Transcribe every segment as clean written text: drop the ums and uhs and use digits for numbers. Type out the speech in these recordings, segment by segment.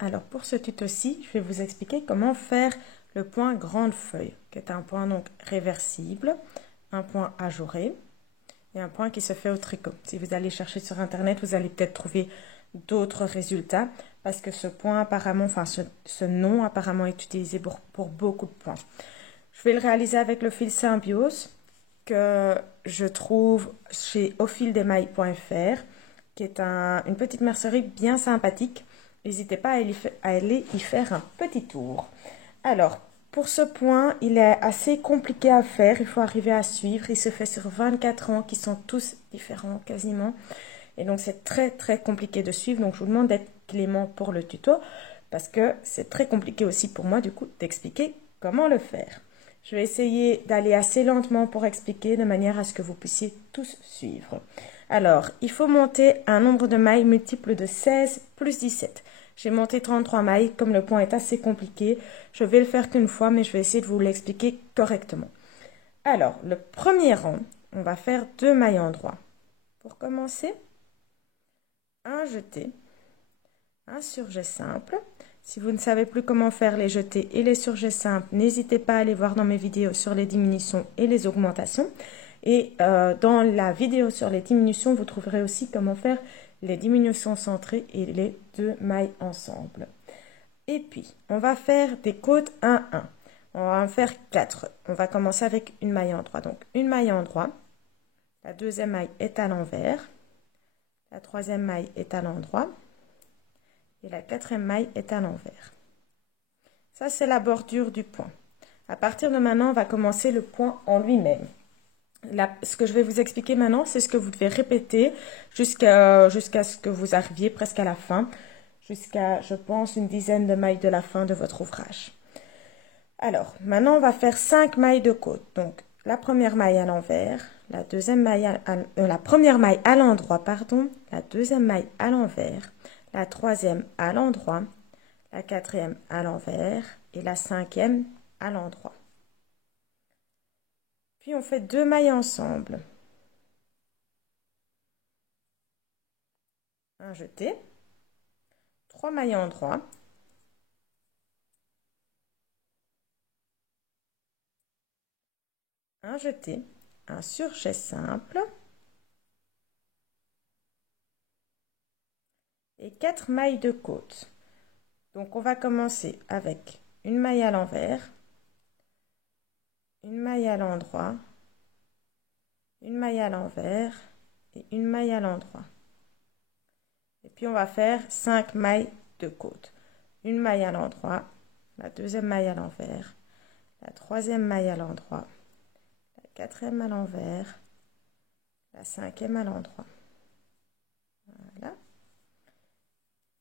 Alors pour ce tuto-ci, je vais vous expliquer comment faire le point grande feuille, qui est un point donc réversible, un point ajouré et un point qui se fait au tricot. Si vous allez chercher sur internet, vous allez peut-être trouver d'autres résultats parce que ce point apparemment, enfin ce nom apparemment est utilisé pour beaucoup de points. Je vais le réaliser avec le fil Symbiose que je trouve chez aufildesmailles.fr, qui est une petite mercerie bien sympathique. N'hésitez pas à aller y faire un petit tour. Alors, pour ce point, il est assez compliqué à faire. Il faut arriver à suivre. Il se fait sur 24 rangs qui sont tous différents quasiment. Et donc, c'est très, très compliqué de suivre. Donc, je vous demande d'être clément pour le tuto parce que c'est très compliqué aussi pour moi, du coup, d'expliquer comment le faire. Je vais essayer d'aller assez lentement pour expliquer de manière à ce que vous puissiez tous suivre. Alors, il faut monter un nombre de mailles multiple de 16 plus 17. J'ai monté 33 mailles, comme le point est assez compliqué. Je vais le faire qu'une fois, mais je vais essayer de vous l'expliquer correctement. Alors, le premier rang, on va faire 2 mailles en droit. Pour commencer, un jeté, un surjet simple. Si vous ne savez plus comment faire les jetés et les surjets simples, n'hésitez pas à aller voir dans mes vidéos sur les diminutions et les augmentations. Et dans la vidéo sur les diminutions, vous trouverez aussi comment faire les diminutions centrées et les 2 mailles ensemble. Et puis, on va faire des côtes 1-1. On va en faire 4. On va commencer avec une maille en droit. Donc, une maille en droit. La deuxième maille est à l'envers. La troisième maille est à l'endroit. Et la quatrième maille est à l'envers. Ça, c'est la bordure du point. À partir de maintenant, on va commencer le point en lui-même. Ce que je vais vous expliquer maintenant, c'est ce que vous devez répéter jusqu'à ce que vous arriviez presque à la fin, jusqu'à, je pense, une dizaine de mailles de la fin de votre ouvrage. Alors, maintenant, on va faire 5 mailles de côte. Donc, la première maille à l'envers, la première maille à l'endroit, pardon, la deuxième maille à l'envers, la troisième à l'endroit, la quatrième à l'envers et la cinquième à l'endroit. Puis on fait 2 mailles ensemble. Un jeté, 3 mailles en droit, un jeté, un surjet simple et 4 mailles de côte. Donc on va commencer avec une maille à l'envers, une maille à l'endroit, une maille à l'envers et une maille à l'endroit. Et puis on va faire 5 mailles de côte. Une maille à l'endroit, la deuxième maille à l'envers, la troisième maille à l'endroit, la quatrième à l'envers, la cinquième à l'endroit. Voilà.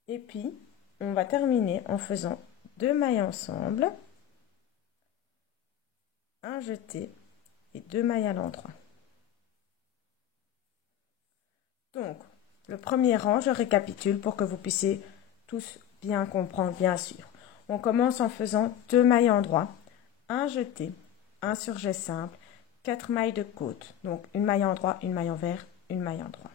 Et puis, on va terminer en faisant 2 mailles ensemble, un jeté et 2 mailles à l'endroit. Donc, le premier rang, je récapitule pour que vous puissiez tous bien comprendre, bien suivre. On commence en faisant 2 mailles en droit, un jeté, un surjet simple, 4 mailles de côte. Donc, une maille en droit, une maille envers, une maille en droit.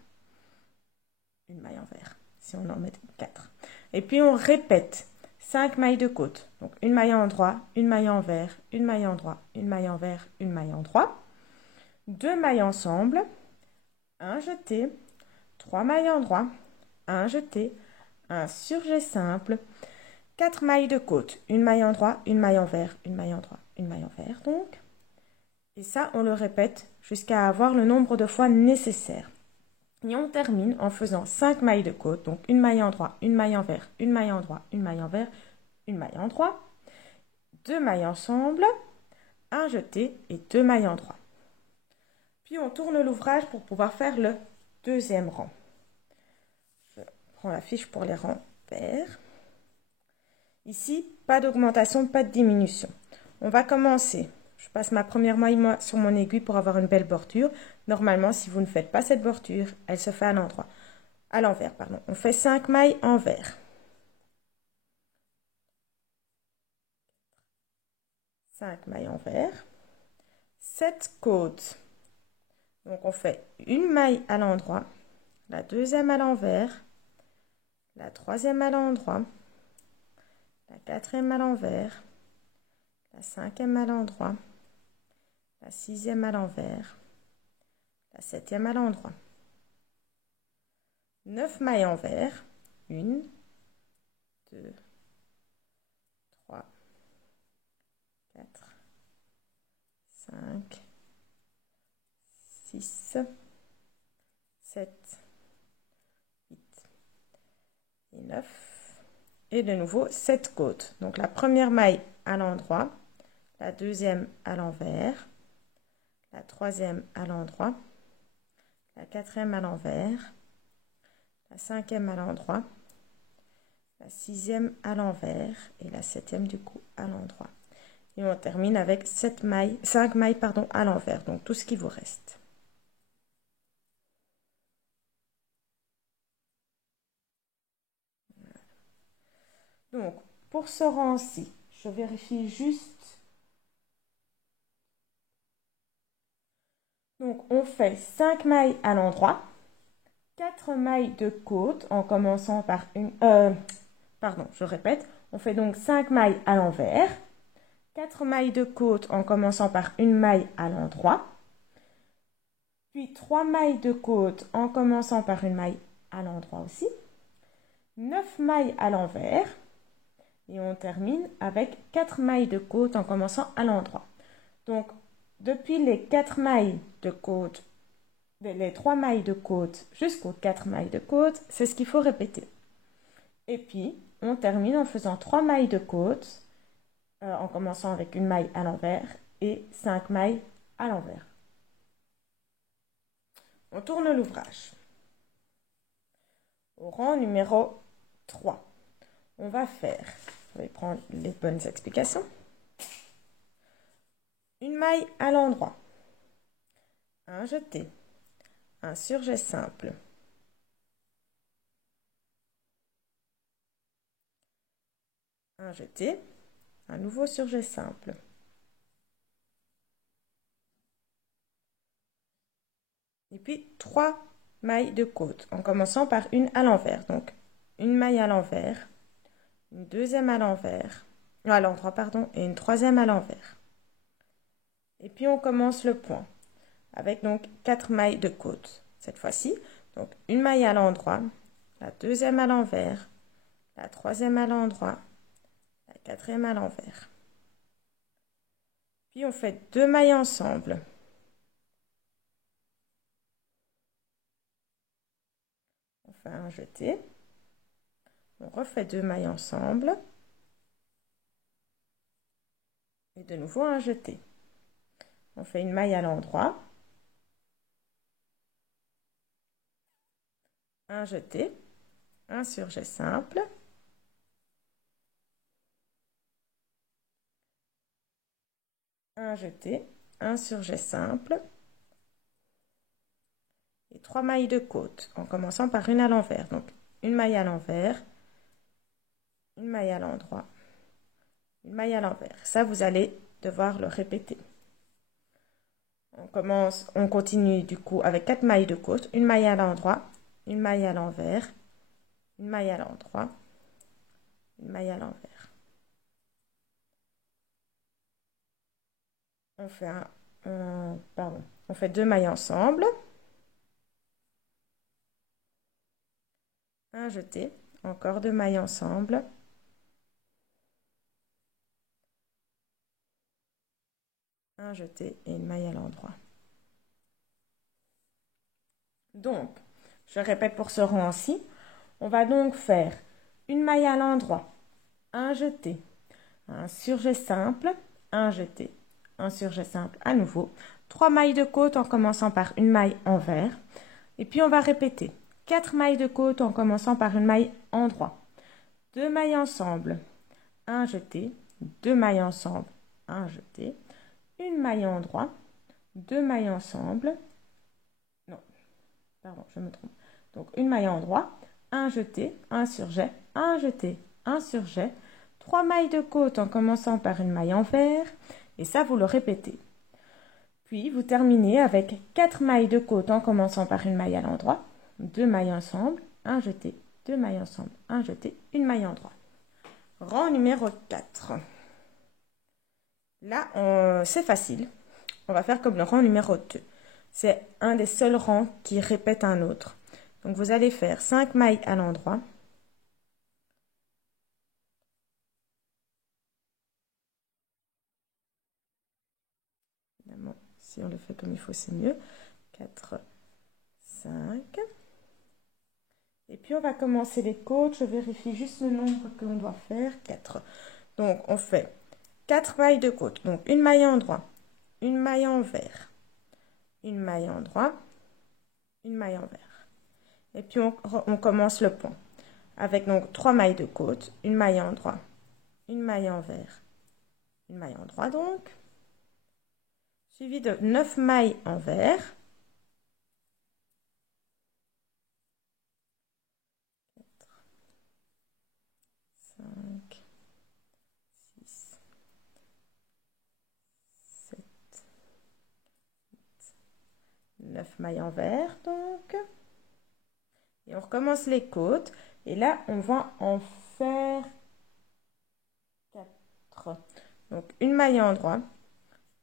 Une maille envers, si on en met 4. Et puis, on répète 5 mailles de côte. Donc, une maille en droit, une maille envers, une maille en droit, une maille envers, une maille en droit. 2 mailles ensemble, un jeté, 3 mailles en droit, un jeté, un surjet simple, 4 mailles de côte, une maille en droit, une maille envers, une maille en droit, une maille envers donc. Et ça, on le répète jusqu'à avoir le nombre de fois nécessaire. Et on termine en faisant 5 mailles de côte, donc une maille en droit, une maille envers, une maille en droit, une maille envers, une maille en droit, 2 mailles ensemble, un jeté et 2 mailles en droit. Puis on tourne l'ouvrage pour pouvoir faire le deuxième rang. Je prends la fiche pour les rangs pairs. Ici, pas d'augmentation, pas de diminution. On va commencer. Je passe ma première maille sur mon aiguille pour avoir une belle bordure. Normalement, si vous ne faites pas cette bordure, elle se fait à l'envers. On fait 5 mailles envers. 5 mailles envers. 7 côtes. Donc, on fait une maille à l'endroit, la deuxième à l'envers, la troisième à l'endroit, la 4e à l'envers, la 5e à l'endroit, la 6e à l'envers, la 7e à l'endroit. 9 mailles envers, 1, 2, 3, 4, 5, 6, 7, 8 et 9. Et de nouveau 7 côtes. Donc la première maille à l'endroit, la deuxième à l'envers, la troisième à l'endroit, la 4e à l'envers, la 5e à l'endroit, la 6e à l'envers et la 7e du coup à l'endroit. Et on termine avec 5 mailles à l'envers, donc tout ce qui vous reste. Donc, pour ce rang-ci, je vérifie juste. Donc, on fait 5 mailles à l'endroit, 4 mailles de côte en commençant par une... pardon, je répète. On fait donc 5 mailles à l'envers, 4 mailles de côte en commençant par une maille à l'endroit, puis 3 mailles de côte en commençant par une maille à l'endroit aussi, 9 mailles à l'envers, et on termine avec 4 mailles de côte en commençant à l'endroit. Donc, depuis les 4 mailles de côte, les 3 mailles de côte jusqu'aux 4 mailles de côte, c'est ce qu'il faut répéter. Et puis, on termine en faisant 3 mailles de côte, en commençant avec une maille à l'envers et 5 mailles à l'envers. On tourne l'ouvrage. Au rang numéro 3, on va faire, je vais prendre les bonnes explications, une maille à l'endroit, un jeté, un surjet simple, un jeté, un nouveau surjet simple, et puis 3 mailles de côte en commençant par une à l'envers. Donc une maille à l'envers, une deuxième à l'envers, à l'endroit pardon, et une troisième à l'envers. Et puis on commence le point avec donc 4 mailles de côte cette fois-ci. Donc une maille à l'endroit, la deuxième à l'envers, la troisième à l'endroit, la 4e à l'envers. Puis on fait 2 mailles ensemble. On fait un jeté. On refait 2 mailles ensemble. Et de nouveau un jeté. On fait une maille à l'endroit. Un jeté. Un surjet simple. Un jeté. Un surjet simple. Et 3 mailles de côte en commençant par une à l'envers. Donc une maille à l'envers. Une maille à l'endroit. Une maille à l'envers. Ça, vous allez devoir le répéter. On continue du coup avec 4 mailles de côte, une maille à l'endroit, une maille à l'envers, une maille à l'endroit, une maille à l'envers. On fait 2 mailles ensemble, un jeté, encore 2 mailles ensemble, un jeté et une maille à l'endroit. Donc, je répète pour ce rang-ci, on va donc faire une maille à l'endroit, un jeté, un surjet simple, un jeté, un surjet simple à nouveau, 3 mailles de côte en commençant par une maille envers, et puis on va répéter 4 mailles de côte en commençant par une maille endroit, 2 mailles ensemble, un jeté, 2 mailles ensemble, un jeté, une maille endroit, 2 mailles ensemble, non, pardon, je me trompe, donc une maille endroit, un jeté, un surjet, un jeté, un surjet, 3 mailles de côte en commençant par une maille envers, et ça vous le répétez. Puis vous terminez avec 4 mailles de côte en commençant par une maille à l'endroit, 2 mailles ensemble, un jeté, 2 mailles ensemble, un jeté, une maille endroit. Rang numéro 4. Là, c'est facile. On va faire comme le rang numéro 2. C'est un des seuls rangs qui répète un autre. Donc, vous allez faire 5 mailles à l'endroit. Évidemment, si on le fait comme il faut, c'est mieux. 4, 5. Et puis, on va commencer les côtes. Je vérifie juste le nombre que l'on doit faire. 4. Donc, on fait 4 mailles de côte. Donc, une maille à endroit, une maille à envers, une maille à endroit, une maille à envers. Et puis, on commence le pont avec donc 3 mailles de côte, une maille à endroit, une maille à envers, une maille à endroit donc, suivi de 9 mailles envers, 4, 5, 6, 7, 9 mailles envers donc. Et on recommence les côtes. Et là, on va en faire 4. Donc, une maille à endroit,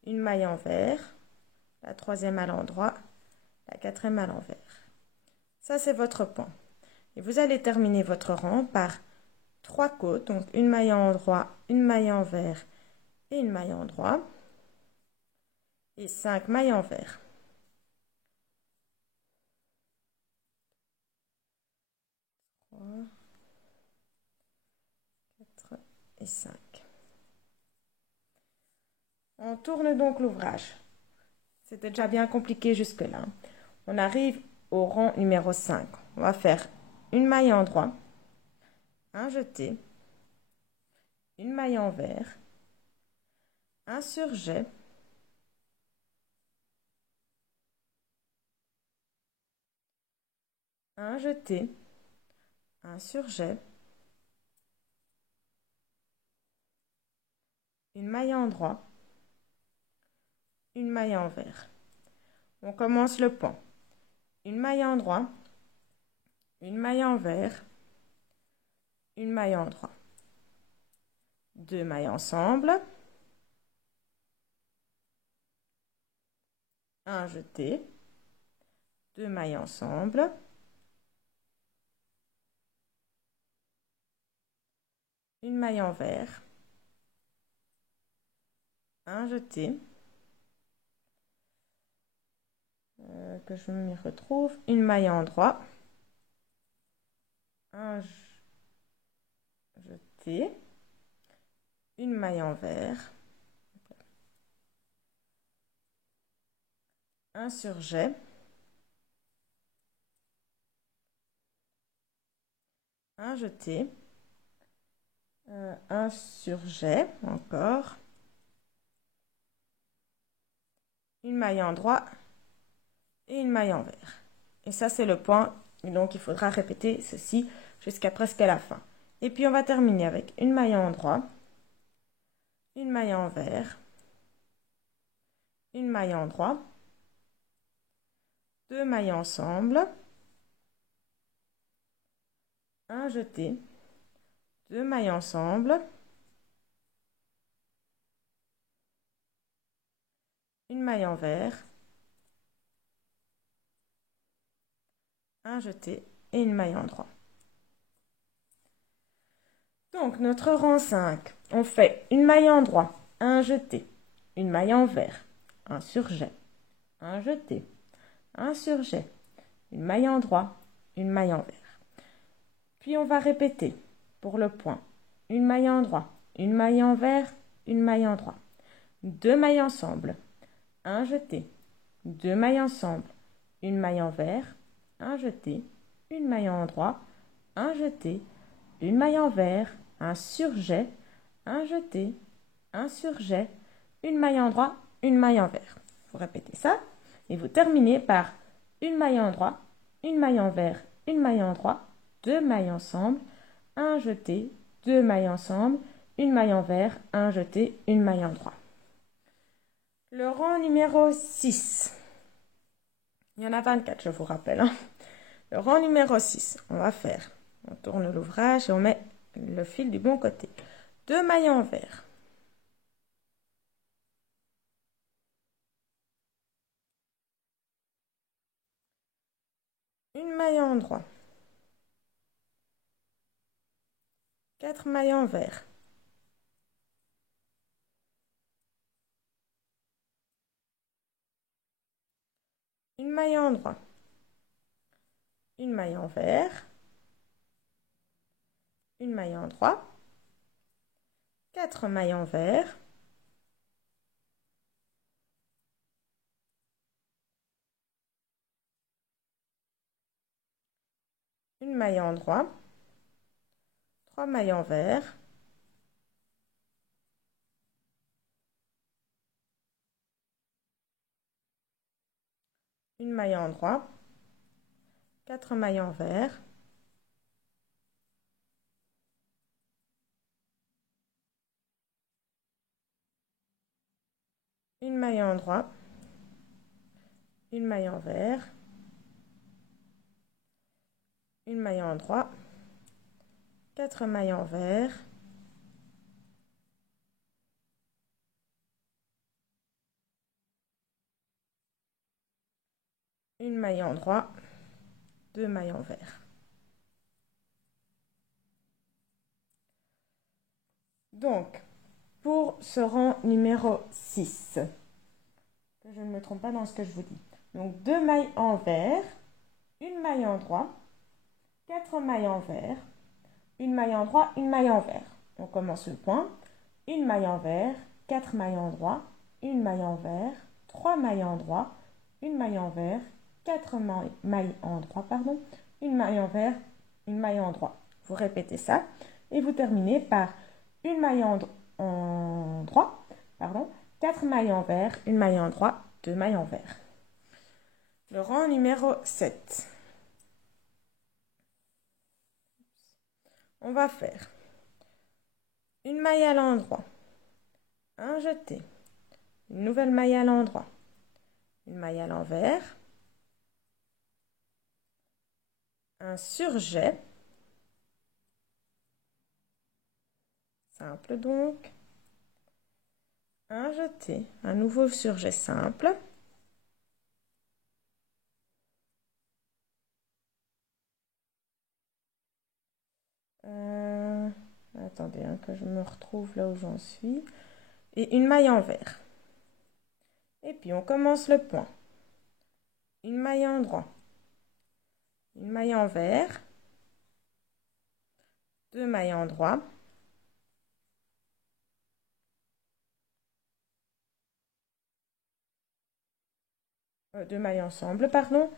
une maille envers, la troisième à l'endroit, la quatrième à l'envers. Ça, c'est votre point. Et vous allez terminer votre rang par 3 côtes. Donc, une maille à endroit, une maille envers et une maille à endroit. Et 5 mailles envers. 3, 4 et 5. On tourne donc l'ouvrage. C'était déjà bien compliqué jusque-là. On arrive au rang numéro 5. On va faire une maille à endroit, un jeté, une maille envers, un surjet, un jeté, un surjet, une maille à endroit, une maille envers. On commence le pont. Une maille à endroit, une maille envers, une maille à endroit. 2 mailles ensemble, un jeté, 2 mailles ensemble, une maille envers, un jeté, que je m'y retrouve, une maille à endroit, un jeté, une maille envers, un surjet, un jeté, un surjet encore, une maille à endroit et une maille envers. Et ça, c'est le point. Donc, il faudra répéter ceci jusqu'à presque la fin. Et puis, on va terminer avec une maille à endroit, une maille à envers, une maille à endroit, 2 mailles ensemble, un jeté, 2 mailles ensemble, une maille envers, un jeté et une maille endroit. Donc, notre rang 5, on fait une maille endroit, un jeté, une maille envers, un surjet, un jeté, un surjet, une maille endroit, une maille envers. Puis, on va répéter pour le point. Une maille endroit, une maille envers, une maille endroit. 2 mailles ensemble, un jeté, 2 mailles ensemble, une maille envers, un jeté, une maille endroit, un jeté, une maille envers, un surjet, un jeté, un surjet, une maille endroit, une maille envers. Vous répétez ça et vous terminez par une maille endroit, une maille envers, une maille endroit, 2 mailles ensemble, un jeté, 2 mailles ensemble, une maille envers, un jeté, une maille endroit. Le rang numéro 6. Il y en a 24, je vous rappelle. Le rang numéro 6, on va faire. On tourne l'ouvrage et on met le fil du bon côté. 2 mailles envers. Une maille en droit. 4 mailles envers. Une maille en droit. Une maille envers. Une maille en droit. 4 mailles envers. Une maille en droit. 3 mailles envers. Une maille en droit. 4 mailles envers. Une maille en droit. Une maille envers. Une maille en droit. 4 mailles envers. Une maille en droit. 2 mailles envers. Donc, pour ce rang numéro 6, que je ne me trompe pas dans ce que je vous dis. Donc, 2 mailles envers, une maille en droit, 4 mailles envers, une maille en droit, une maille envers. On commence le point. Une maille envers, 4 mailles en droit, une maille envers, 3 mailles en droit, une maille envers, 4 mailles en droit, pardon, une maille envers, une maille en droit. Vous répétez ça et vous terminez par une maille en droit, pardon, 4 mailles envers, une maille en droit, 2 mailles envers. Le rang numéro 7. On va faire une maille à l'endroit, un jeté, une nouvelle maille à l'endroit, une maille à l'envers, un surjet, simple donc, un jeté, un nouveau surjet simple, attendez que je me retrouve là où j'en suis, et une maille envers. Et puis on commence le point. Une maille en droit, une maille envers, 2 mailles en droit, deux mailles ensemble, pardon,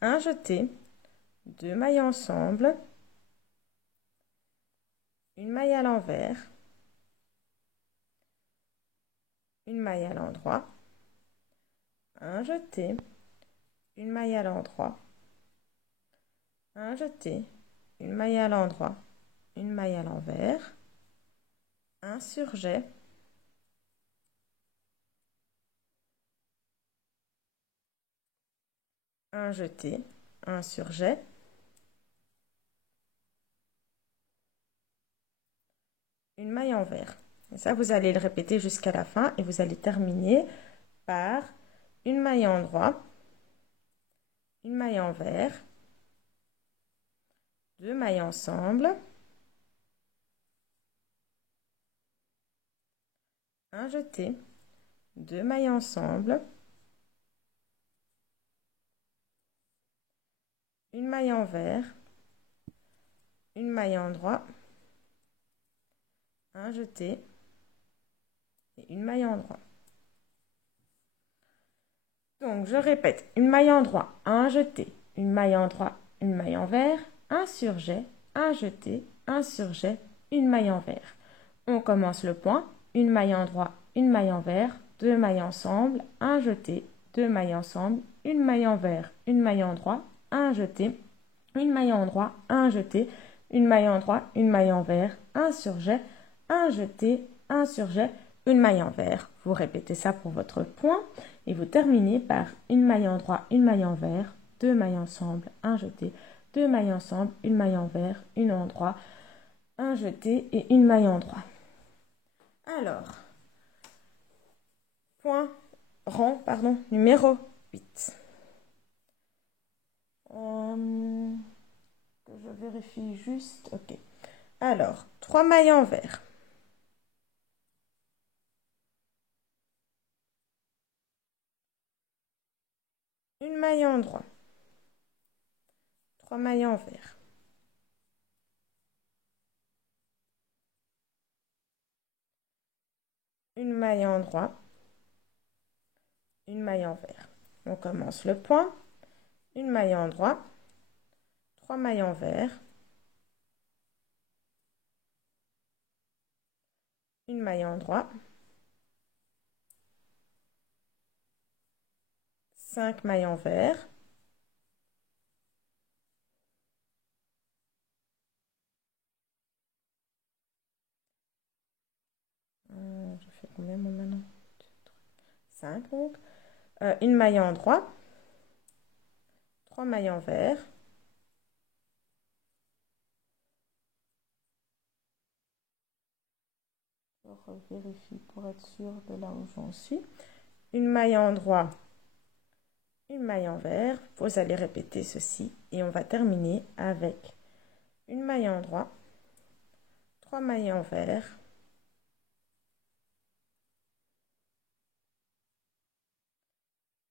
un jeté, 2 mailles ensemble, une maille à l'envers, une maille à l'endroit, un jeté, une maille à l'endroit, un jeté, une maille à l'endroit, une maille à l'envers, un surjet, un jeté, un surjet, une maille envers. Et ça, vous allez le répéter jusqu'à la fin et vous allez terminer par une maille en droit, une maille envers, 2 mailles ensemble, un jeté, 2 mailles ensemble, une maille envers, une maille en droit, un jeté et une maille en droit. Donc, je répète, une maille en droit, un jeté, une maille en droit, une maille envers, un surjet, un jeté, un surjet, une maille envers. On commence le point, une maille en droit, une maille envers, 2 mailles ensemble, un jeté, 2 mailles ensemble, une maille envers, une maille en droit, un jeté, une maille en droit, un jeté, une maille en droit, une maille envers, un surjet, un jeté, un surjet, une maille envers. Vous répétez ça pour votre point et vous terminez par une maille en droit, une maille envers, 2 mailles ensemble, un jeté, 2 mailles ensemble, une maille envers, une en droit, un jeté et une maille en droit. Alors, rang numéro 8. Je vérifie juste. Ok. Alors, 3 mailles envers. Une maille en droit. 3 mailles envers. Une maille en droit. Une maille envers. On commence le point. Une maille en droit. 3 mailles envers. Une maille en droit. 5 mailles envers. Je fais combien moi maintenant? 5 donc. Une maille en droit. 3 mailles envers. Je vérifie pour être sûr de là où j'en suis. Une maille en droit. Une maille envers. Vous allez répéter ceci et on va terminer avec une maille en droit. 3 mailles envers.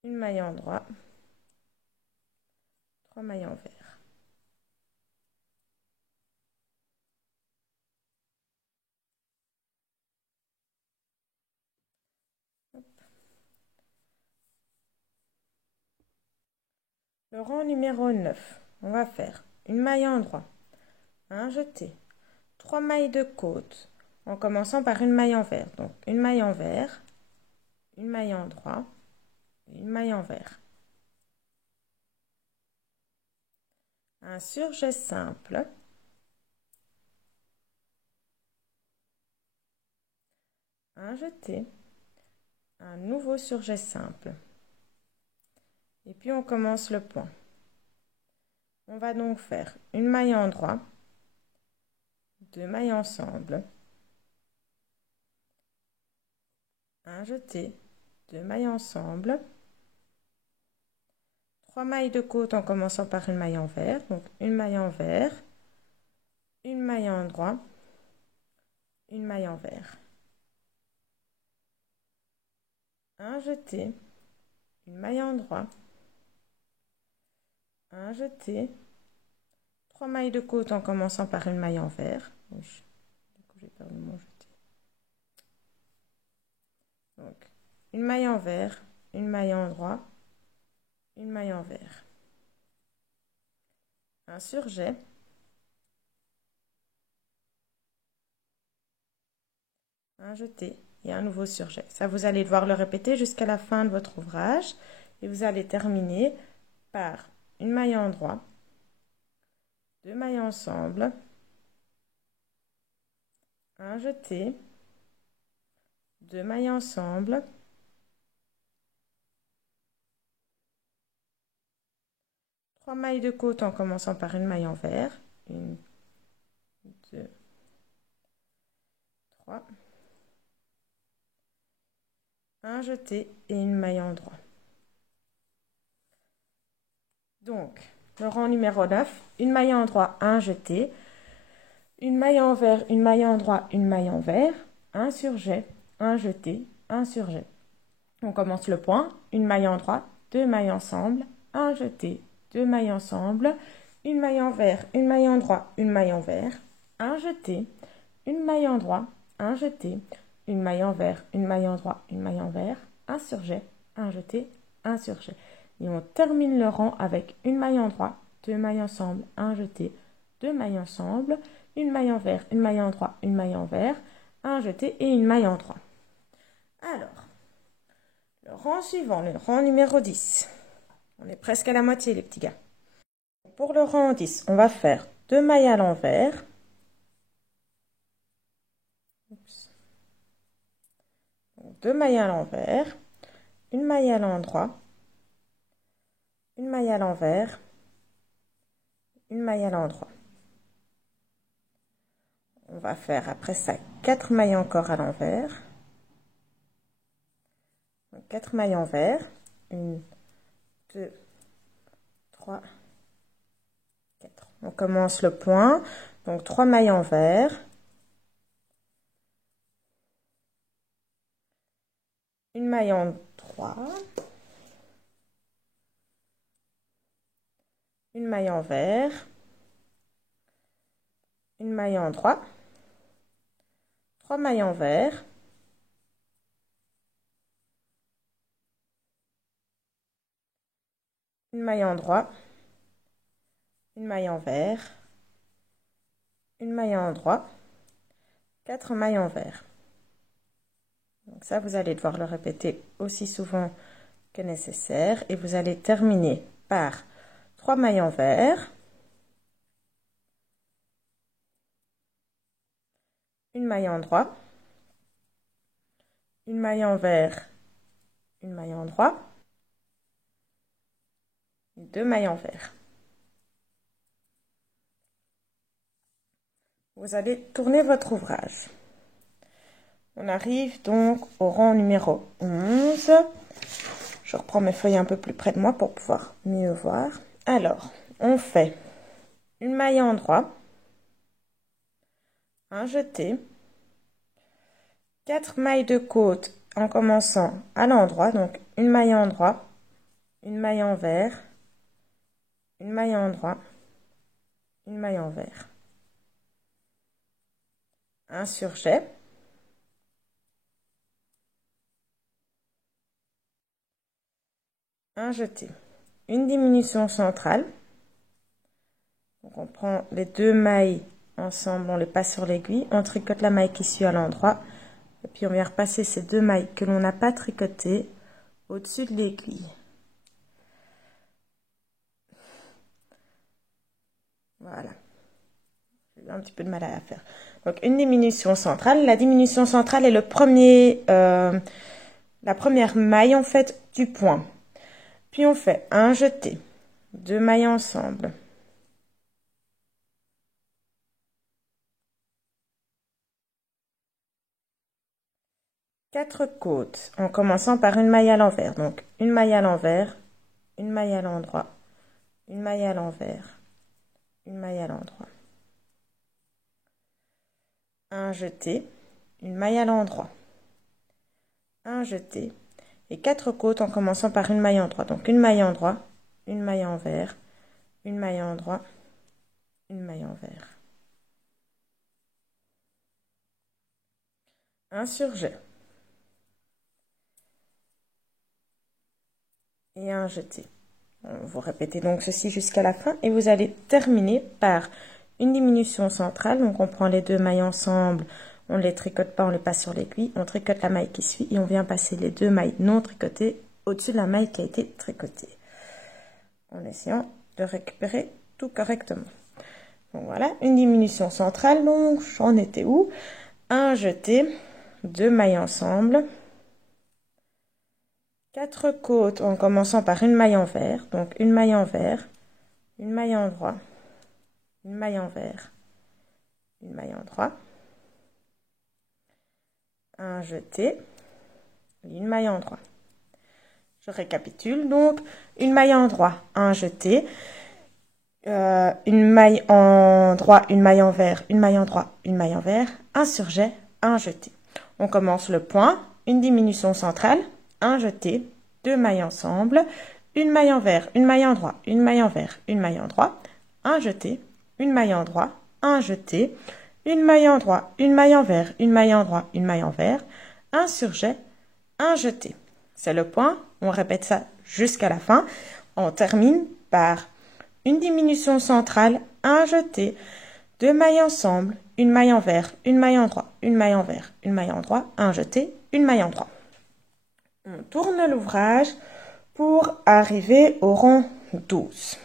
Une maille en droit. 3 mailles envers. Le rang numéro 9, on va faire une maille en droit, un jeté, 3 mailles de côte, en commençant par une maille envers. Donc une maille envers, une maille en droit, une maille envers. Un surjet simple, un jeté, un nouveau surjet simple. Et puis on commence le point. On va donc faire une maille en droit, 2 mailles ensemble, un jeté, 2 mailles ensemble, 3 mailles de côte en commençant par une maille envers, donc une maille envers, une maille en droit, une maille envers, un jeté, une maille en droit, un jeté, 3 mailles de côte en commençant par une maille envers. Du coup, j'ai perdu mon jeté. Donc, une maille envers, une maille en droit, une maille envers, un surjet, un jeté et un nouveau surjet. Ça, vous allez devoir le répéter jusqu'à la fin de votre ouvrage et vous allez terminer par une maille en droit, 2 mailles ensemble, un jeté, 2 mailles ensemble, 3 mailles de côte en commençant par une maille envers, 1, 2, 3, un jeté et une maille en droit. Donc, le rang numéro 9, une maille en droit, un jeté, une maille envers, une maille en droit, une maille envers, un surjet, un jeté, un surjet. On commence le point, une maille en droit, 2 mailles ensemble, un jeté, 2 mailles ensemble, une maille envers, une maille en droit, une maille envers, un jeté, une maille en droit, un jeté, une maille envers, une maille en droit, une maille envers, un surjet, un jeté, un surjet. Et on termine le rang avec une maille en droit, 2 mailles ensemble, un jeté, 2 mailles ensemble, une maille envers, une maille en droit, une maille envers, un jeté et une maille en droit. Alors, le rang suivant, le rang numéro 10. On est presque à la moitié, les petits gars. Pour le rang 10, on va faire 2 mailles à l'envers. 2 mailles à l'envers, une maille à l'endroit, une maille à l'envers, une maille à l'endroit. On va faire après ça 4 mailles encore à l'envers. 4 mailles envers. 1, 2, 3, 4. On commence le point. Donc 3 mailles envers. Une maille en 3. Une maille envers. Une maille en 3. 3 mailles envers. Une maille en droit, une maille envers, une maille en droit, 4 mailles envers. Donc ça, vous allez devoir le répéter aussi souvent que nécessaire et vous allez terminer par 3 mailles envers, une maille en droit, une maille envers, une maille en droit, 2 mailles envers. Vous allez tourner votre ouvrage. On arrive donc au rang numéro 11. Je reprends mes feuilles un peu plus près de moi pour pouvoir mieux voir. Alors, on fait une maille en droit, un jeté, 4 mailles de côte en commençant à l'endroit, donc une maille en droit, une maille envers, une maille en droit, une maille envers, un surjet, un jeté, une diminution centrale. Donc on prend les 2 mailles ensemble, on les passe sur l'aiguille, on tricote la maille qui suit à l'endroit, et puis on vient repasser ces 2 mailles que l'on n'a pas tricotées au-dessus de l'aiguille. Voilà. J'ai eu un petit peu de mal à la faire. Donc une diminution centrale. La diminution centrale est la première maille en fait du point. Puis on fait un jeté, 2 mailles ensemble. Quatre côtes en commençant par une maille à l'envers. Donc une maille à l'envers, une maille à l'endroit, une maille à l'envers, une maille à l'endroit. Un jeté, une maille à l'endroit, un jeté et 4 côtes en commençant par une maille en droit. Donc une maille en droit, une maille envers, une maille en droit, une maille envers. Un surjet et un jeté. Vous répétez donc ceci jusqu'à la fin et vous allez terminer par une diminution centrale. Donc on prend les 2 mailles ensemble, on ne les tricote pas, on les passe sur l'aiguille, on tricote la maille qui suit et on vient passer les 2 mailles non tricotées au-dessus de la maille qui a été tricotée, en essayant de récupérer tout correctement. Donc voilà, une diminution centrale, donc j'en étais où? Un jeté, 2 mailles ensemble, 4 côtes en commençant par une maille envers, donc une maille envers, une maille en droit, une maille envers, une maille en droit, un jeté, une maille en droit. Je récapitule donc, une maille en droit, un jeté, une maille en droit, une maille envers, une maille en droit, une maille envers, un surjet, un jeté. On commence le point, une diminution centrale, un jeté, 2 mailles ensemble, une maille envers, une maille en droit, une maille envers, une maille en droit, un jeté, une maille en droit, un jeté, une maille en droit, une maille envers, une maille en droit, une maille envers, un surjet, un jeté. C'est le point, on répète ça jusqu'à la fin. On termine par une diminution centrale, un jeté, 2 mailles ensemble, une maille envers, une maille en droit, une maille envers, une maille en droit, un jeté, une maille en droit. On tourne l'ouvrage pour arriver au rang 12.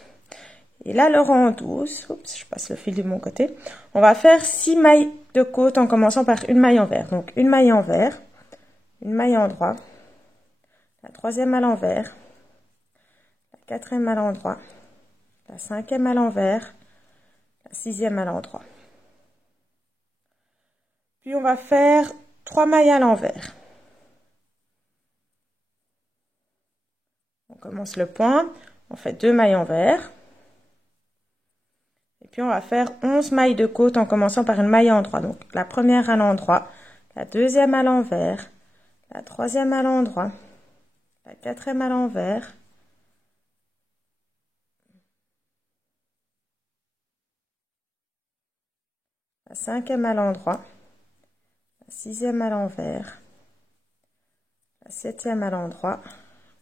Et là, le rang 12, oups, je passe le fil de mon côté, on va faire 6 mailles de côte en commençant par une maille envers. Donc une maille envers, une maille en droit, la 3e à l'envers, la 4e à l'endroit, la 5e à l'envers, la 6e à l'endroit. Puis on va faire 3 mailles à l'envers. On commence le point, on fait 2 mailles envers. Et puis on va faire 11 mailles de côte en commençant par une maille à l'endroit. Donc la première à l'endroit, la deuxième à l'envers, la troisième à l'endroit, la quatrième à l'envers, la cinquième à l'endroit, la sixième à l'envers, la septième à l'endroit,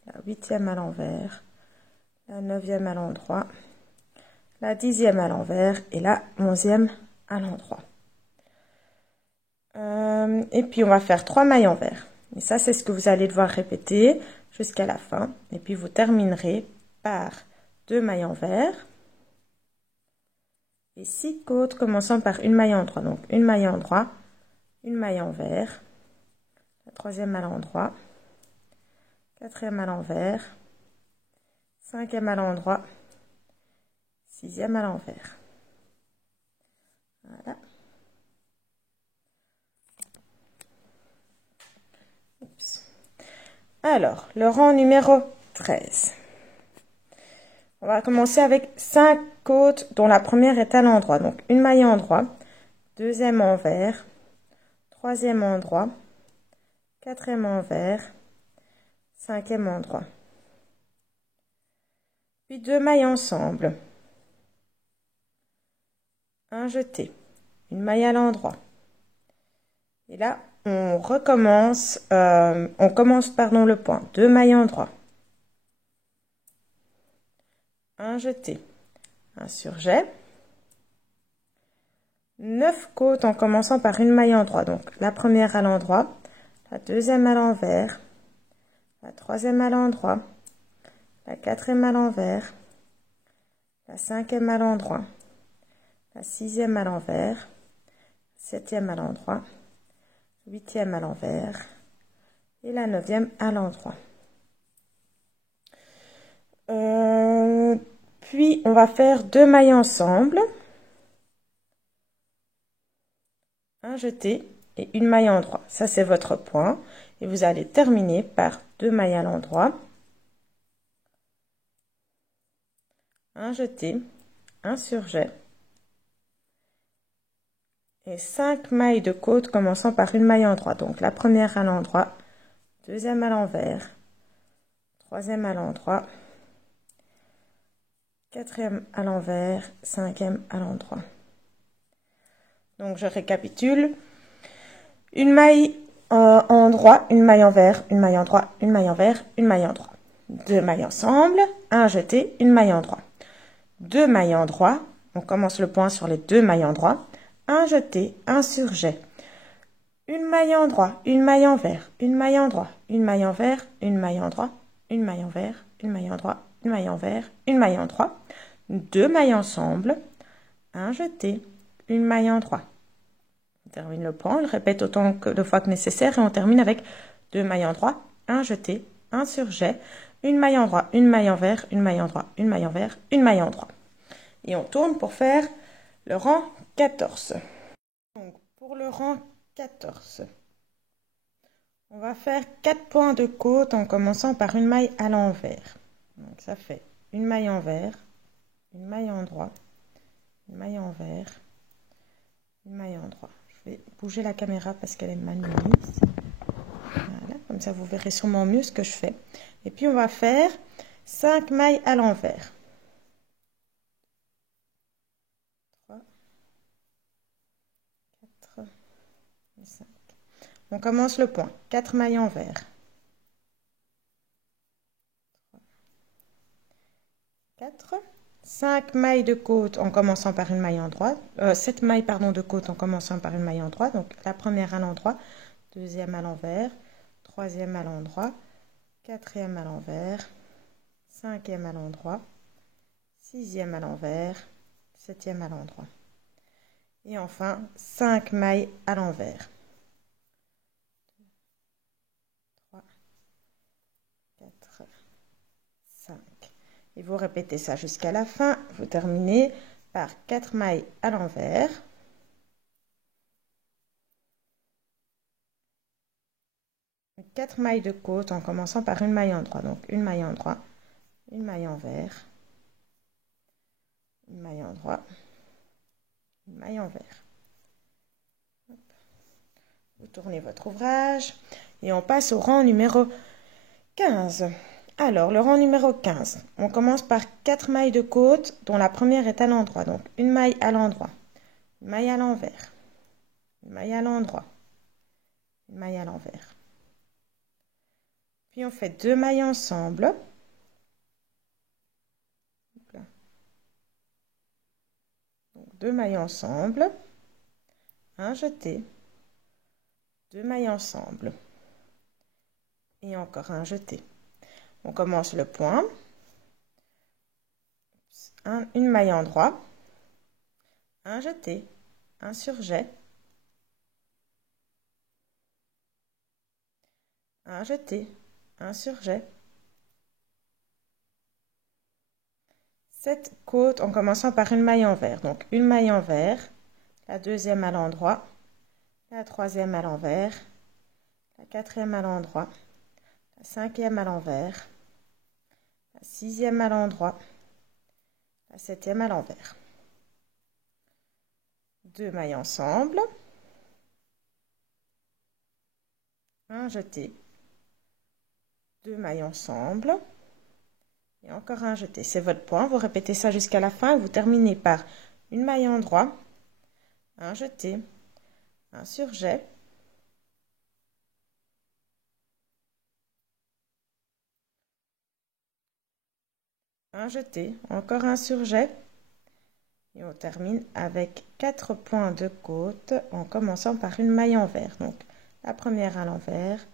la huitième à l'envers, la neuvième à l'endroit, la dixième à l'envers et la onzième à l'endroit. Et puis on va faire 3 mailles envers. Et ça, c'est ce que vous allez devoir répéter jusqu'à la fin. Et puis vous terminerez par 2 mailles envers et 6 côtes commençant par une maille endroit. Donc une maille endroit, une maille envers, la troisième à l'endroit, quatrième à l'envers, cinquième à l'endroit, sixième à l'envers. Voilà. Oups. Alors, le rang numéro 13. On va commencer avec 5 côtes dont la première est à l'endroit. Donc une maille endroit, deuxième envers, troisième endroit, quatrième envers, cinquième endroit. Puis 2 mailles ensemble. Un jeté, une maille à l'endroit. Et là, on commence le point. 2 mailles endroit. Un jeté, un surjet. 9 côtes en commençant par une maille endroit. Donc la première à l'endroit, la deuxième à l'envers, la troisième à l'endroit, la quatrième à l'envers, la cinquième à l'endroit, la sixième à l'envers, septième à l'endroit, huitième à l'envers et la neuvième à l'endroit. Puis on va faire 2 mailles ensemble, un jeté et une maille à l'endroit. Ça, c'est votre point. Et vous allez terminer par 2 mailles à l'endroit, un jeté, un surjet et 5 mailles de côte commençant par une maille à l'endroit. Donc la première à l'endroit, deuxième à l'envers, troisième à l'endroit, quatrième à l'envers, cinquième à l'endroit. Donc je récapitule. Une maille endroit, une maille envers, une maille endroit, une maille envers, une maille endroit. 2 mailles ensemble, un jeté, une maille endroit. 2 mailles endroit, on commence le point sur les 2 mailles endroit. Un jeté, un surjet. Une maille endroit, une maille envers, une maille endroit, une maille envers, une maille endroit, une maille envers, une maille endroit, une maille envers, une maille endroit. 2 mailles ensemble, un jeté, une maille endroit. On termine le point, on le répète autant de fois que nécessaire et on termine avec 2 mailles endroit, un jeté, un surjet, une maille endroit, une maille envers, une maille endroit, une maille envers, une maille endroit. Et on tourne pour faire le rang 14. Donc pour le rang 14, on va faire 4 points de côte en commençant par une maille à l'envers. Donc ça fait une maille envers, une maille endroit, une maille envers, une maille endroit. Je vais bouger la caméra parce qu'elle est mal mise. Voilà, comme ça vous verrez sûrement mieux ce que je fais. Et puis on va faire 5 mailles à l'envers. 3, 4 et 5. On commence le point. 4 mailles envers. 4. 5 mailles de côte en commençant par une maille endroit. 7 mailles de côte en commençant par une maille endroit. Donc la première à l'endroit, deuxième à l'envers, troisième à l'endroit, quatrième à l'envers, cinquième à l'endroit, sixième à l'envers, septième à l'endroit. Et enfin, 5 mailles à l'envers. 3, 4, 5. Et vous répétez ça jusqu'à la fin. Vous terminez par 4 mailles à l'envers. 4 mailles de côte en commençant par une maille en droit. Donc une maille en droit, une maille envers, une maille en droit, une maille envers. Vous tournez votre ouvrage et on passe au rang numéro 15. Alors, le rang numéro 15, on commence par 4 mailles de côte dont la première est à l'endroit. Donc, une maille à l'endroit, une maille à l'envers, une maille à l'endroit, une maille à l'envers. Puis, on fait 2 mailles ensemble. Donc, 2 mailles ensemble, un jeté, 2 mailles ensemble et encore un jeté. On commence le point, une maille en droit, un jeté, un surjet, un jeté, un surjet. 7 côtes en commençant par une maille envers. Donc une maille envers, la deuxième à l'endroit, la troisième à l'envers, la quatrième à l'endroit, la cinquième à l'envers, la sixième à l'endroit, la septième à l'envers. 2 mailles ensemble, un jeté, 2 mailles ensemble et encore un jeté. C'est votre point, vous répétez ça jusqu'à la fin et vous terminez par une maille en droit, un jeté, un surjet, un jeté, encore un surjet et on termine avec 4 points de côte en commençant par une maille envers. Donc la première à l'envers,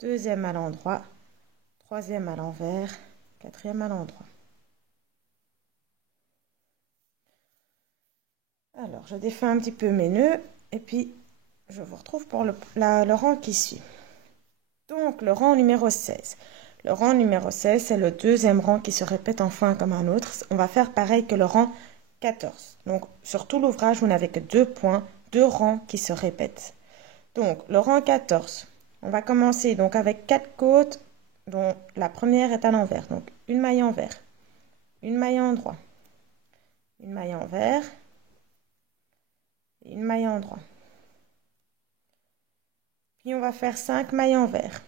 deuxième à l'endroit, troisième à l'envers, quatrième à l'endroit. Alors je défais un petit peu mes nœuds et puis je vous retrouve pour le rang qui suit. Donc le rang numéro 16. Le rang numéro 16, c'est le deuxième rang qui se répète enfin comme un autre. On va faire pareil que le rang 14. Donc, sur tout l'ouvrage, vous n'avez que 2 points, 2 rangs qui se répètent. Donc, le rang 14, on va commencer donc avec 4 côtes dont la première est à l'envers. Donc, une maille envers, une maille en droit, une maille envers et une maille en droit. Puis, on va faire 5 mailles envers.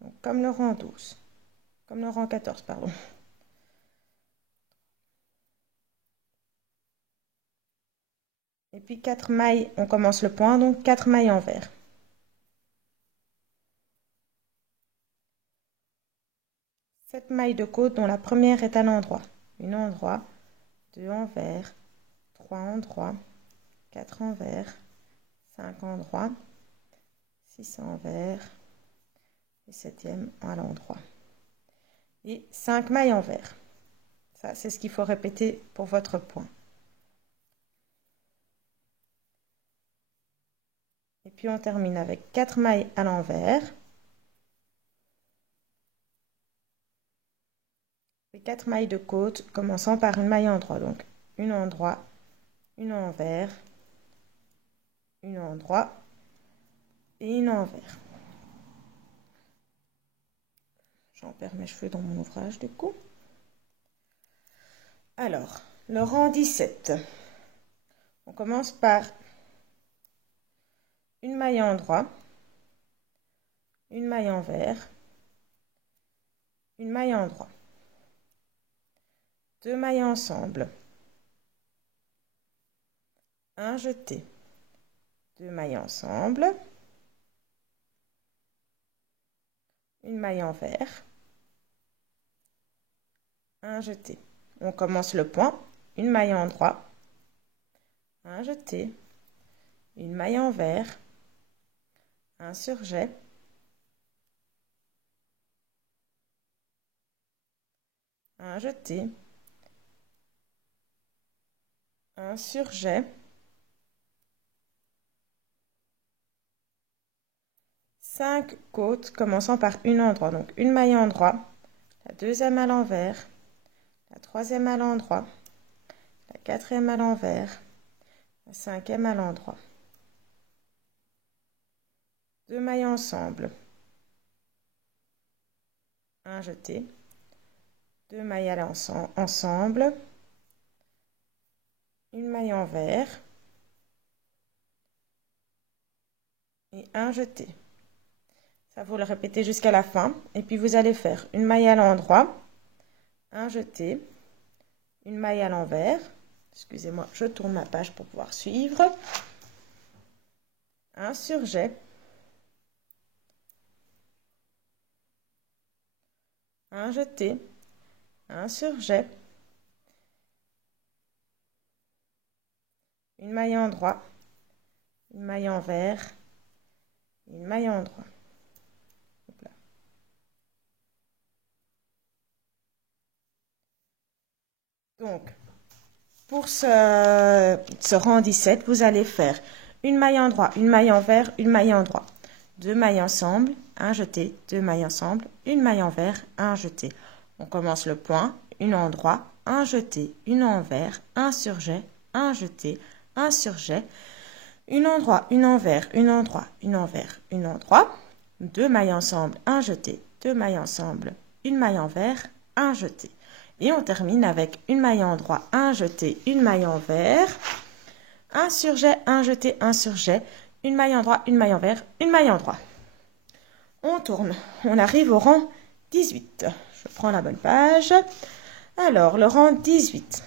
Donc, comme le rang 12. Comme le rang 14, pardon. Et puis 4 mailles, on commence le point, donc 4 mailles envers. Sept mailles de côte dont la première est à l'endroit. Une endroit, 2 envers, 3 endroits, 4 envers, 5 endroits, 6 envers et 7e à l'endroit. Et 5 mailles envers. Ça, c'est ce qu'il faut répéter pour votre point. Et puis on termine avec 4 mailles à l'envers. Et 4 mailles de côte commençant par une maille en droit. Donc une en droit, une envers, une en droit et une envers. J'en perds mes cheveux dans mon ouvrage du coup. Alors, le rang 17. On commence par une maille en droit, une maille envers, une maille en droit. 2 mailles ensemble, un jeté, 2 mailles ensemble, une maille envers, un jeté. On commence le point, une maille en droit, un jeté, une maille envers, un surjet, un jeté, un surjet, 5 côtes commençant par une en droit. Donc une maille en droit, la deuxième à l'envers, la troisième à l'endroit, la quatrième à l'envers, la cinquième à l'endroit. 2 mailles ensemble, un jeté, 2 mailles à ensemble, une maille envers et un jeté. Ça, vous le répétez jusqu'à la fin. Et puis, vous allez faire une maille à l'endroit, un jeté, une maille à l'envers. Excusez-moi, je tourne ma page pour pouvoir suivre. Un surjet. Un jeté. Un surjet. Une maille en droit. Une maille envers. Une maille en droit. Donc, pour ce rang 17, vous allez faire une maille en droit, une maille envers, une maille en droit. 2 mailles ensemble, un jeté, 2 mailles ensemble, une maille envers, un jeté. On commence le point, une en droit, un jeté, une envers, un surjet, un jeté, un surjet, une en droit, une envers, une en droit, une envers, une en droit. 2 mailles ensemble, un jeté, 2 mailles ensemble, une maille envers, un jeté. Et on termine avec une maille en droit, un jeté, une maille envers, un surjet, un jeté, un surjet, une maille en droit, une maille envers, une maille en droit. On tourne, on arrive au rang 18. Je prends la bonne page. Alors, le rang 18.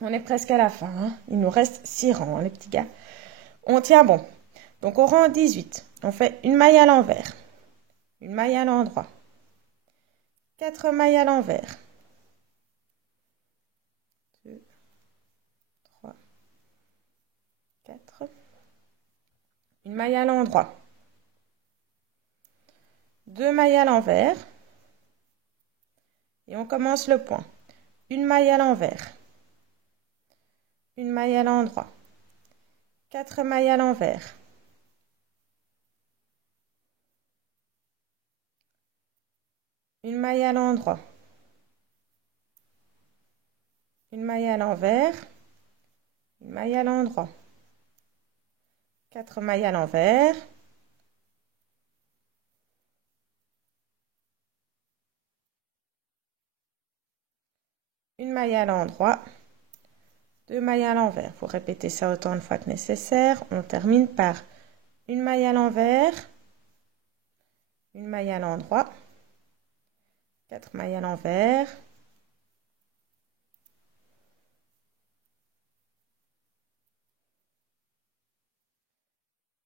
On est presque à la fin, hein. Il nous reste 6 rangs, hein, les petits gars. On tient bon. Donc, au rang 18, on fait une maille à l'envers, une maille à l'endroit, 4 mailles à l'envers, 2, 3, 4, une maille à l'endroit, 2 mailles à l'envers, et on commence le point. Une maille à l'envers, une maille à l'endroit, 4 mailles à l'envers, une maille à l'endroit, une maille à l'envers, une maille à l'endroit, 4 mailles à l'envers, une maille à l'endroit, 2 mailles à l'envers. Vous répétez ça autant de fois que nécessaire. On termine par une maille à l'envers, une maille à l'endroit, 4 mailles à l'envers,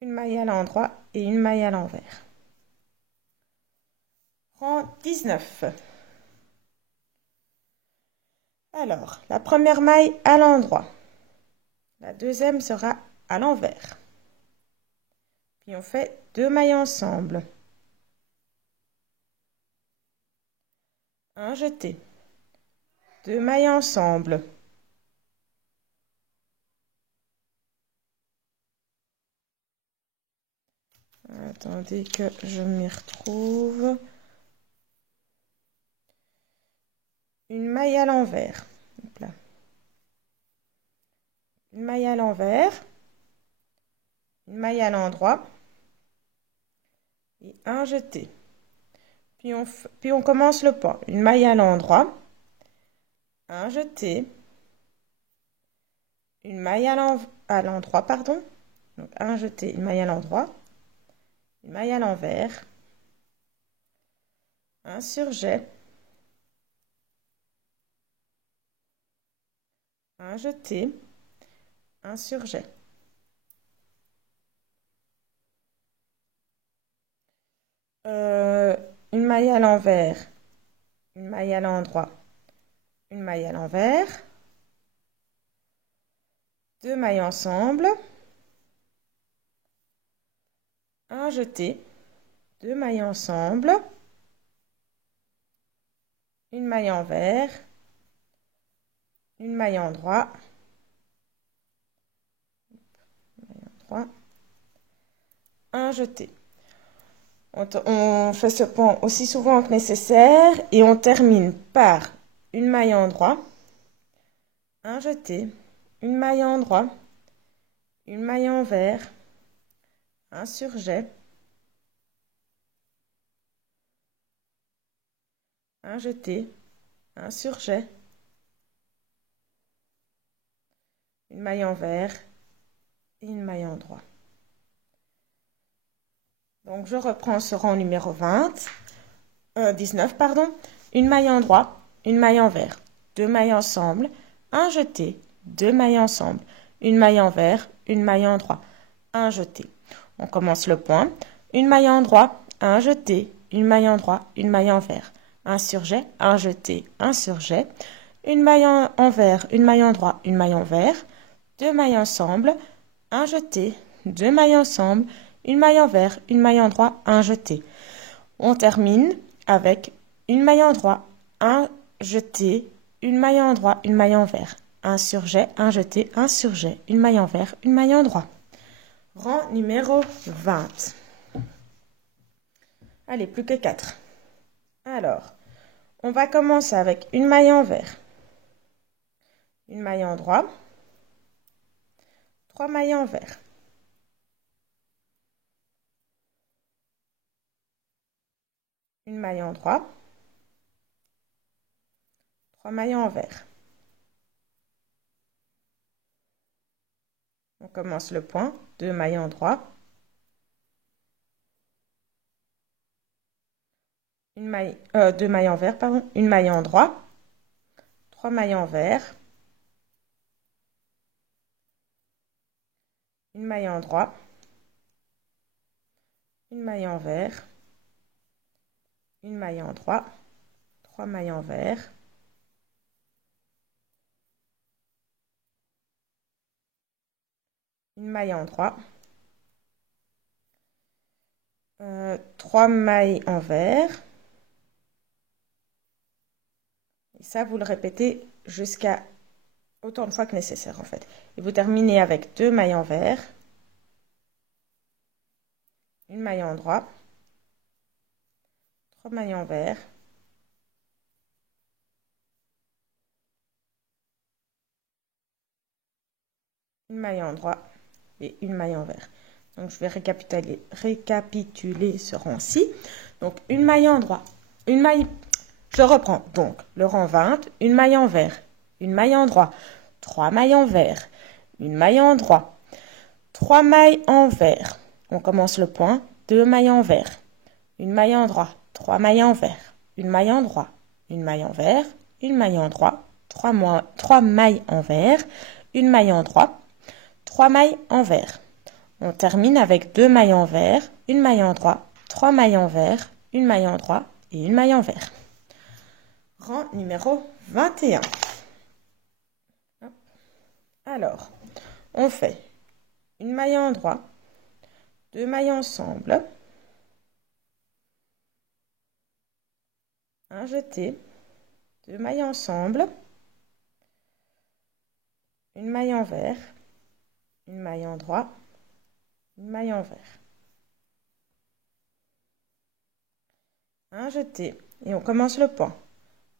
une maille à l'endroit et une maille à l'envers. Rang 19. Alors, la première maille à l'endroit. La deuxième sera à l'envers. Puis on fait 2 mailles ensemble. Un jeté. 2 mailles ensemble. Attendez que je m'y retrouve. Une maille à l'envers. Une maille à l'envers. Une maille à l'endroit. Et un jeté. Puis on commence le point. Une maille à l'endroit. Un jeté. Une maille à l'endroit, pardon. Donc un jeté, une maille à l'endroit. Une maille à l'envers. Un surjet. Un jeté. Un surjet. Une maille à l'envers. Une maille à l'endroit. Une maille à l'envers. 2 mailles ensemble. Un jeté. 2 mailles ensemble. Une maille envers. Une maille en droit. Un jeté. On fait ce point aussi souvent que nécessaire et on termine par une maille en droit, un jeté, une maille en droit, une maille envers, un surjet, un jeté, un surjet, une maille envers et une maille en droit. Donc je reprends ce rang numéro 19, pardon. Une maille en droit, une maille envers, deux mailles ensemble, un jeté, deux mailles ensemble, une maille envers, une maille en droit, un jeté. On commence le point. Une maille en droit, un jeté, une maille en droit, une maille envers, un surjet, un jeté, un surjet, une maille envers, une maille en droit, une maille envers, deux mailles ensemble, un jeté, deux mailles ensemble, une maille envers, une maille en droit, un jeté. On termine avec une maille en droit, un jeté, une maille en droit, une maille envers, un surjet, un jeté, un surjet, une maille envers, une maille en droit. Rang numéro 20. Allez, plus que 4. Alors, on va commencer avec une maille envers, une maille en droit, 3 mailles envers, une maille en droit, 3 mailles envers. On commence le point, 2 mailles en droit, deux mailles envers, pardon, une maille en droit, 3 mailles envers, une maille en droit, une maille envers, une maille en droit, 3 mailles envers, une maille en droit, 3 mailles envers. Et ça, vous le répétez jusqu'à autant de fois que nécessaire en fait. Et vous terminez avec 2 mailles envers, une maille en droit, 3 mailles envers, une maille en droit et une maille envers. Donc je vais récapituler ce rang-ci. Donc une maille en droit, une maille, je reprends donc le rang 20, une maille envers, une maille en droit, 3 mailles envers, une maille en droit, 3 mailles envers. On commence le point, 2 mailles envers, une maille en droit, 3 mailles envers, une maille en droit, une maille envers, une maille en droit, 3 mailles envers, une maille en droit, 3 mailles envers. On termine avec 2 mailles envers, une maille en droit, 3 mailles envers, une maille en droit et une maille envers. Rang numéro 21. Alors, on fait une maille en droit, 2 mailles ensemble, un jeté, 2 mailles ensemble, une maille envers, une maille en droit, une maille envers, un jeté et on commence le point.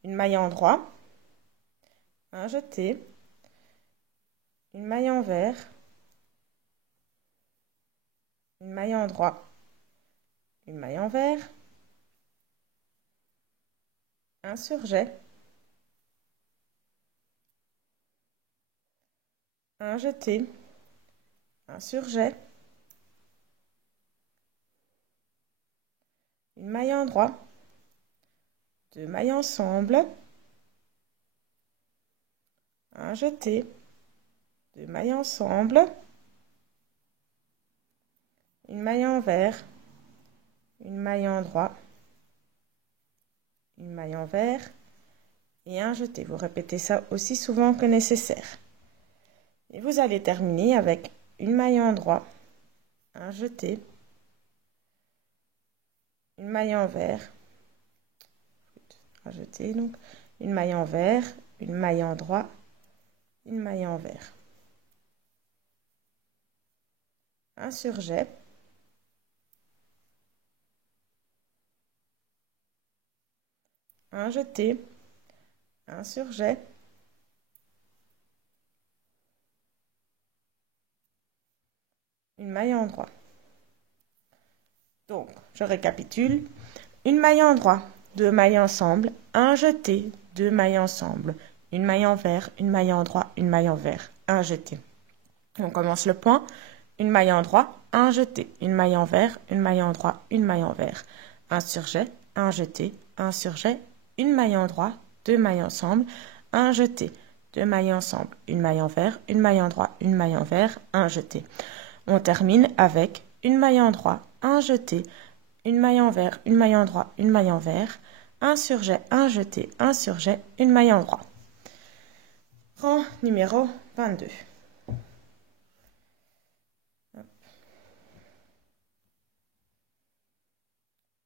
Une maille en droit, un jeté, une maille envers, une maille en droit, une maille envers, un surjet, un jeté, un surjet, une maille en droit, 2 mailles ensemble, un jeté, 2 mailles ensemble, une maille envers, une maille en droit, une maille envers et un jeté. Vous répétez ça aussi souvent que nécessaire. Et vous allez terminer avec une maille en droit, un jeté, une maille envers, un jeté donc, une maille envers, une maille en droit, une maille envers, un surjet, un jeté, un surjet, une maille en droit. Donc, je récapitule. Une maille en droit, 2 mailles ensemble, un jeté, 2 mailles ensemble, une maille envers, une maille endroit, une maille envers, un jeté. On commence le point, une maille endroit, un jeté, une maille envers, une maille endroit, une maille envers, un surjet, un jeté, un surjet, une maille endroit, 2 mailles ensemble, un jeté, 2 mailles ensemble, une maille envers, une maille endroit, une maille envers, un jeté. On termine avec une maille endroit, un jeté, une maille envers, une maille endroit, une maille envers, un surjet, un jeté, un surjet, une maille endroit. Rang numéro 22.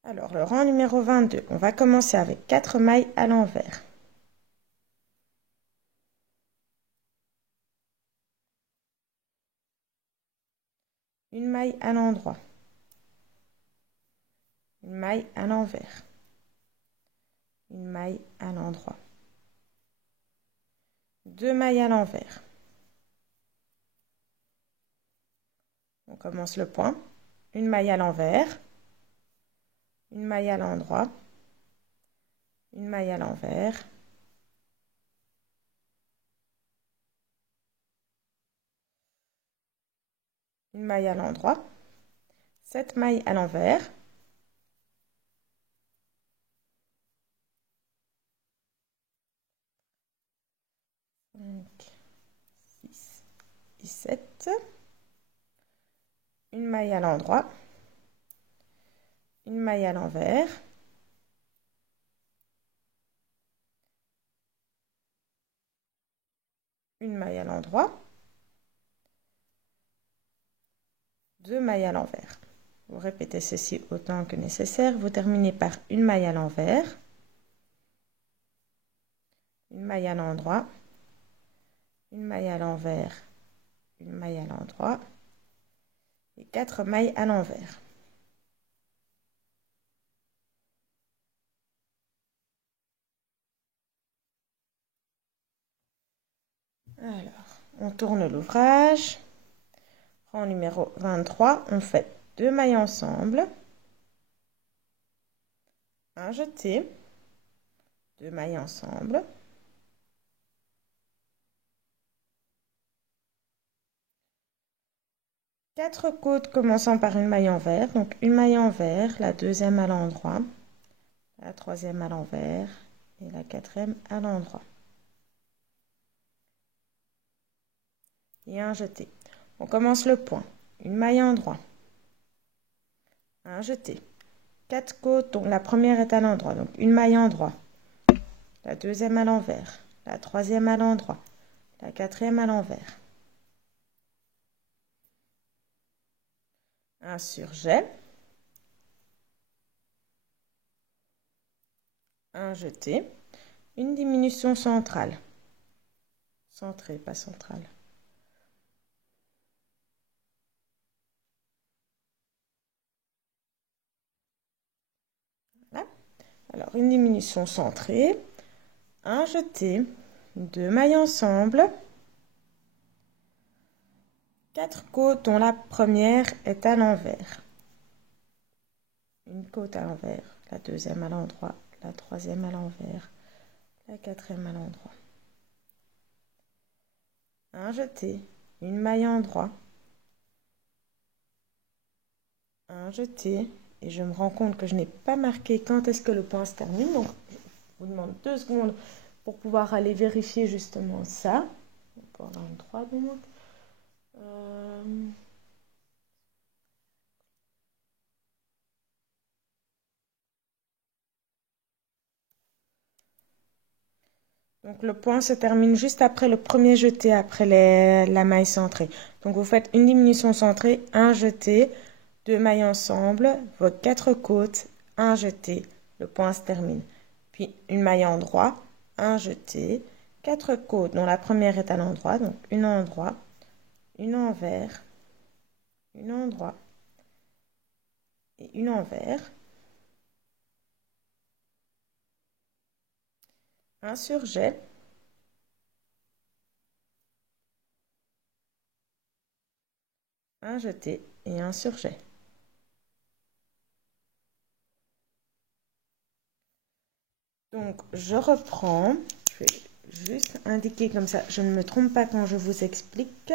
Alors, le rang numéro 22, on va commencer avec 4 mailles à l'envers. Une maille à l'endroit. Une maille à l'envers. Une maille à l'endroit. 2 mailles à l'envers. On commence le point. Une maille à l'envers. Une maille à l'endroit. Une maille à l'envers. Une maille à l'endroit. 7 mailles à l'envers. 5, 6 et 7. Une maille à l'endroit. Une maille à l'envers. Une maille à l'endroit. 2 mailles à l'envers. Vous répétez ceci autant que nécessaire. Vous terminez par une maille à l'envers, une maille à l'endroit, une maille à l'envers, une maille à l'endroit et 4 mailles à l'envers. Alors, on tourne l'ouvrage. Rang numéro 23, on fait 2 mailles ensemble, un jeté, 2 mailles ensemble, quatre côtes commençant par une maille envers, donc une maille envers, la deuxième à l'endroit, la troisième à l'envers et la quatrième à l'endroit. Et un jeté. On commence le point. Une maille endroit. Un jeté. 4 côtes dont la première est à l'endroit. Donc une maille endroit. La deuxième à l'envers. La troisième à l'endroit. La quatrième à l'envers. Un surjet. Un jeté. Une diminution centrale. Centrée, pas centrale. Voilà. Alors une diminution centrée. Un jeté. 2 mailles ensemble. 4 côtes dont la première est à l'envers. Une côte à l'envers, la deuxième à l'endroit, la troisième à l'envers, la quatrième à l'endroit. Un jeté, une maille endroit, un jeté, et je me rends compte que je n'ai pas marqué quand est-ce que le point se termine, donc je vous demande 2 secondes pour pouvoir aller vérifier justement ça. Pour l'endroit donc. Donc le point se termine juste après le premier jeté, après la maille centrée. Donc vous faites une diminution centrée, un jeté, 2 mailles ensemble, vos 4 côtes, un jeté, le point se termine. Puis une maille endroit, un jeté, 4 côtes dont la première est à l'endroit, donc une endroit, une envers, une endroit et une envers. Un surjet, un jeté et un surjet. Donc, je reprends. Je vais juste indiquer comme ça, je ne me trompe pas quand je vous explique.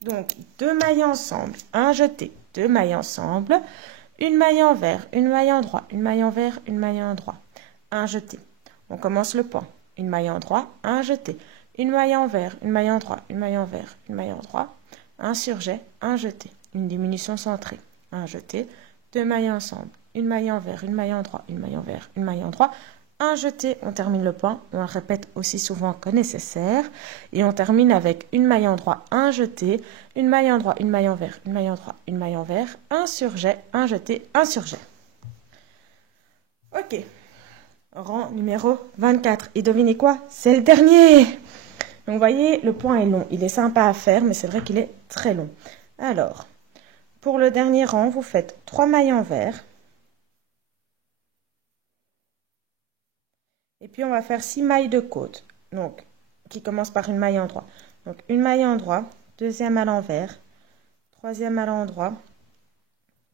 Donc, 2 mailles ensemble, un jeté, 2 mailles ensemble, une maille envers, une maille endroit, une maille envers, une maille endroit, un jeté. On commence le point. Une maille endroit, un jeté, une maille envers, une maille endroit, une maille envers, une maille endroit, un surjet, un jeté, une diminution centrée, un jeté, 2 mailles ensemble, une maille envers, une maille endroit, une maille envers, une maille endroit, un jeté, on termine le point, on le répète aussi souvent que nécessaire, et on termine avec une maille endroit, un jeté, une maille endroit, une maille envers, une maille endroit, une maille envers, un surjet, un jeté, un surjet. Ok, rang numéro 24, et devinez quoi? C'est le dernier! Donc vous voyez, le point est long, il est sympa à faire, mais c'est vrai qu'il est très long. Alors, pour le dernier rang, vous faites 3 mailles envers, et puis on va faire 6 mailles de côte, donc qui commence par une maille endroit. Donc une maille endroit, deuxième à l'envers, troisième à l'endroit,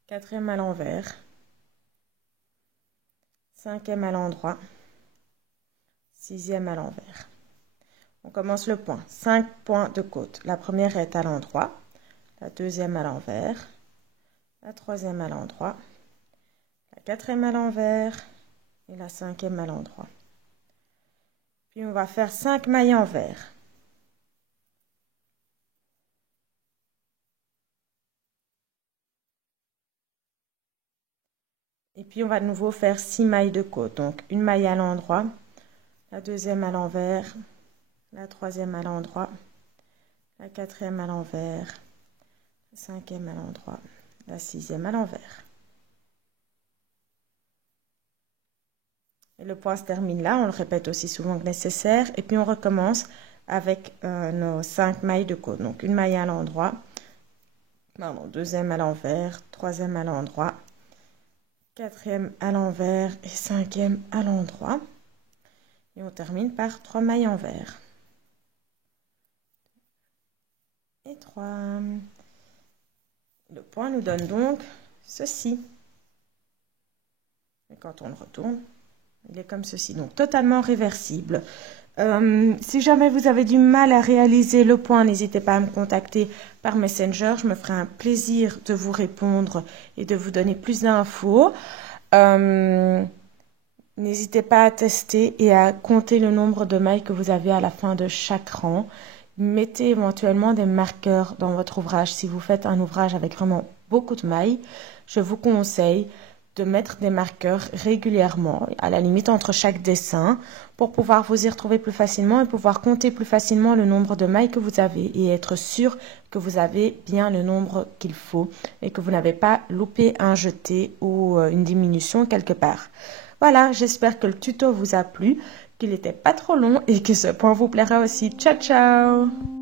quatrième à l'envers, cinquième à l'endroit, sixième à l'envers. On commence le point. 5 points de côte. La première est à l'endroit, la deuxième à l'envers, la troisième à l'endroit, la quatrième à l'envers et la cinquième à l'endroit. Puis on va faire 5 mailles envers. Et puis on va de nouveau faire 6 mailles de côte. Donc une maille à l'endroit, la deuxième à l'envers, la troisième à l'endroit, la quatrième à l'envers, la cinquième à l'endroit, la sixième à l'envers. Et le point se termine là, on le répète aussi souvent que nécessaire. Et puis on recommence avec nos 5 mailles de côte. Donc une maille à l'endroit, deuxième à l'envers, troisième à l'endroit, quatrième à l'envers et cinquième à l'endroit. Et on termine par 3 mailles envers. Et 3. Le point nous donne donc ceci. Et quand on le retourne, il est comme ceci, donc totalement réversible. Si jamais vous avez du mal à réaliser le point, n'hésitez pas à me contacter par Messenger. Je me ferai un plaisir de vous répondre et de vous donner plus d'infos. N'hésitez pas à tester et à compter le nombre de mailles que vous avez à la fin de chaque rang. Mettez éventuellement des marqueurs dans votre ouvrage. Si vous faites un ouvrage avec vraiment beaucoup de mailles, je vous conseille de mettre des marqueurs régulièrement, à la limite entre chaque dessin, pour pouvoir vous y retrouver plus facilement et pouvoir compter plus facilement le nombre de mailles que vous avez et être sûr que vous avez bien le nombre qu'il faut et que vous n'avez pas loupé un jeté ou une diminution quelque part. Voilà, j'espère que le tuto vous a plu, qu'il n'était pas trop long et que ce point vous plaira aussi. Ciao, ciao!